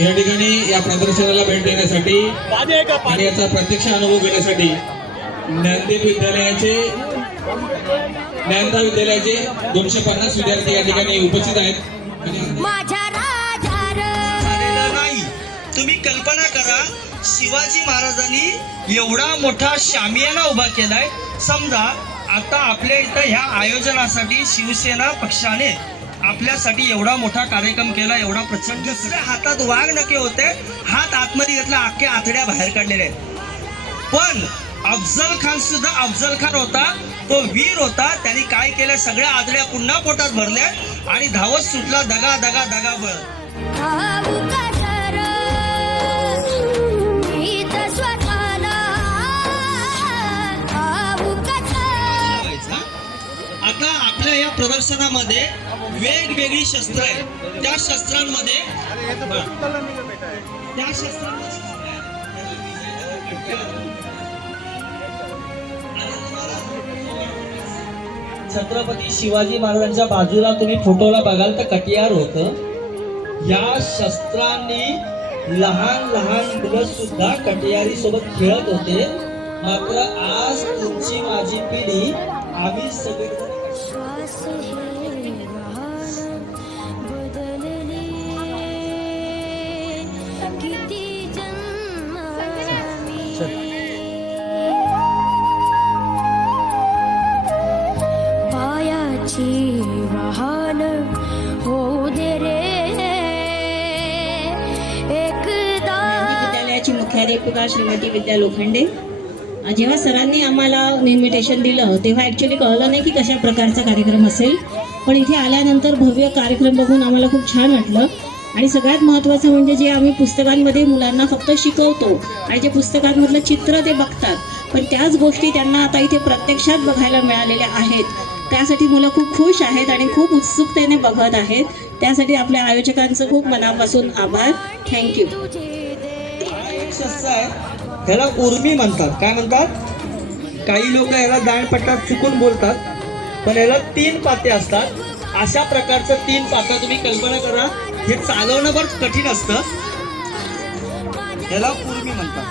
या ठिकाणी या प्रदर्शनाला भेट देण्यासाठी आणि याचा प्रत्यक्ष अनुभव घेण्यासाठी ज्ञानदा विद्यालयाचे 250 विद्यार्थी या ठिकाणी उपस्थित आहेत. नाही, तुम्ही कल्पना करा, शिवाजी महाराजांनी एवढा मोठा शामियाना उभा केलाय. समजा आता आपल्या इथं ह्या आयोजनासाठी शिवसेना पक्षाने आपल्यासाठी एवढा मोठा कार्यक्रम केला, एवढा प्रचंड. हातात वाघ नखे होते, हात आतमध्ये घेतला, अख्ख्या आतड्या बाहेर काढलेल्या आहेत. पण अफजल खान सुद्धा अफजल खान होता, तो वीर होता. त्यांनी काय केलं, सगळ्या आतड्या पुन्हा पोटात भरल्या आणि धावत सुटला, दगा दगा दगा बळ. आता आपल्या या प्रदर्शनामध्ये वेगवेगळी शस्त्र आहेत. त्या शस्त्रांमध्ये छत्रपती शिवाजी महाराजांच्या बाजूला तुम्ही फोटोला बघाल तर कटियार होतं. या शस्त्रांनी लहान लहान मुलं सुद्धा कटियारी सोबत खेळत होते. मात्र आज तुमची माझी पिढी आम्ही सगळे वाहन हो दे रे एकदा. विद्यालयाची मुख्याध्यापिका श्रीमती विद्या लोखंडे. जेव्हा सरांनी आम्हाला इन्व्हिटेशन दिलं तेव्हा ॲक्च्युली कळलं नाही की कशा प्रकारचा कार्यक्रम असेल, पण इथे आल्यानंतर भव्य कार्यक्रम बघून आम्हाला खूप छान वाटलं. आणि सगळ्यात महत्त्वाचं म्हणजे जे आम्ही पुस्तकांमध्ये मुलांना फक्त शिकवतो आणि जे पुस्तकांमधलं चित्र ते बघतात, पण त्याच गोष्टी त्यांना आता इथे प्रत्यक्षात बघायला मिळालेल्या आहेत. त्यासाठी मुलं खूप खुश आहेत आणि खूप उत्सुकतेने बघत आहेत. त्यासाठी आपल्या आयोजकांचं खूप मनापासून आभार. थँक्यू. शस्त्र आहे, ह्याला उर्मी म्हणतात. काय म्हणतात? काही लोक ह्याला दांडपट्टा चुकून बोलतात, पण ह्याला 3 पाते असतात. अशा प्रकारचं 3 पाता तुम्ही कल्पना करा. हे चालवणं बरं कठीण असतं. ह्याला उर्मी म्हणतात.